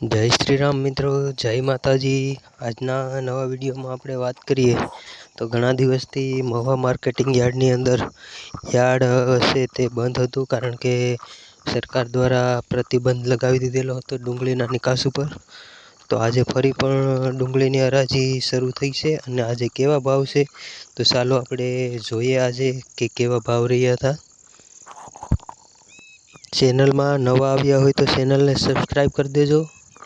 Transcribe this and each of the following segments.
જય શ્રી રામ મિત્રો, જય માતાજી. આજના નવા વિડીયોમાં આપણે વાત કરીએ તો ઘણા દિવસથી મહુવા માર્કેટિંગ યાર્ડની અંદર યાર્ડ હશે તે બંધ હતું કારણ કે સરકાર દ્વારા પ્રતિબંધ લગાવી દીધેલો હતો ડુંગળીના નિકાસ ઉપર. તો આજે ફરી પણ ડુંગળીની હરાજી શરૂ થઈ છે અને આજે કેવા ભાવ છે? તો ચાલો આપણે જોઈએ આજે કે કેવા ભાવ રહ્યા હતા. ચેનલમાં નવા આવ્યા હોય તો ચેનલને સબસ્ક્રાઈબ કરી દેજો.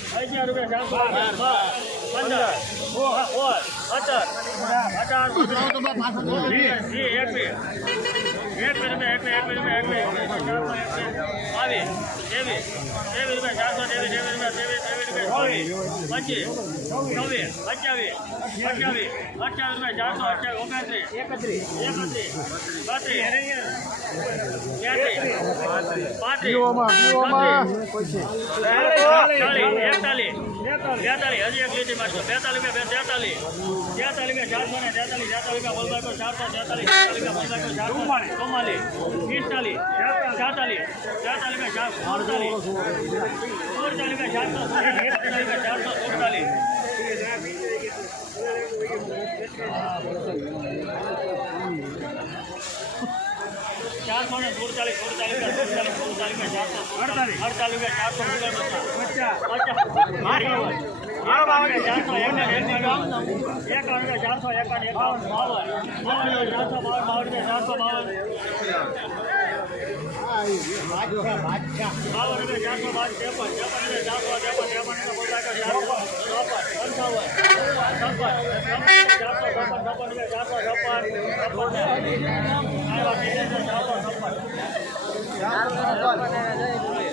અગિયાર અગિયાર રૂપિયા ચારસો પંદર સોળ સોળ અઢાર અઢાર એકવીસ એકવીસ એક રૂપિયા એક એક રૂપિયા એક બાવીસ ત્રેવીસ ત્રેવીસ રૂપિયા ચારસો ત્રેવીસ ત્રેવીસ રૂપિયા ત્રેવીસ ત્રેવીસ રૂપિયા ચોવીસ પચીસ છવ્વીસ અઠ્યાવીસ અઠ્યાવીસ અઠ્યાવીસ રૂપિયા ચારસો અઠ્યાવીસ ઓગણત્રીસ એકત્રીસ એકત્રીસ બત્રીસ તેત્રીસ પાંત્રીસ ચાલીસ એકતાલીસ બેતાલીસ હજી એક લીટી મારશો બેતાલીસ રૂપિયા તેતાલીસ તેતાલીસ રૂપિયા ચારસો ને તેતાલીસ તેતાલીસ રૂપિયા બોલબાઈ ચારસો તેતાલીસ તેતાલીસ રૂપિયા બોલબાઈ ચારસો ચુમ્માલીસ પિસ્તાલીસ ચારતાલીસ ચારતાલીસ રૂપિયા ચારસો અડતાલીસ અડતાલીસ રૂપિયા ચારસો અડતાલીસ રૂપિયા ચારસો સુડતાલીસ ચારસો ને સુડતાલીસ સુડતાલીસ રૂપિયા સુડતાલીસ સુડતાલીસ રૂપિયા ચારસો અડતાલીસ અડતાલીસ રૂપિયા ચારસો પચાસ પચાસ ચારસો એકાવન એકાવન બાવન ચારસો બાવન બાવન ચારસો બાવન બાવન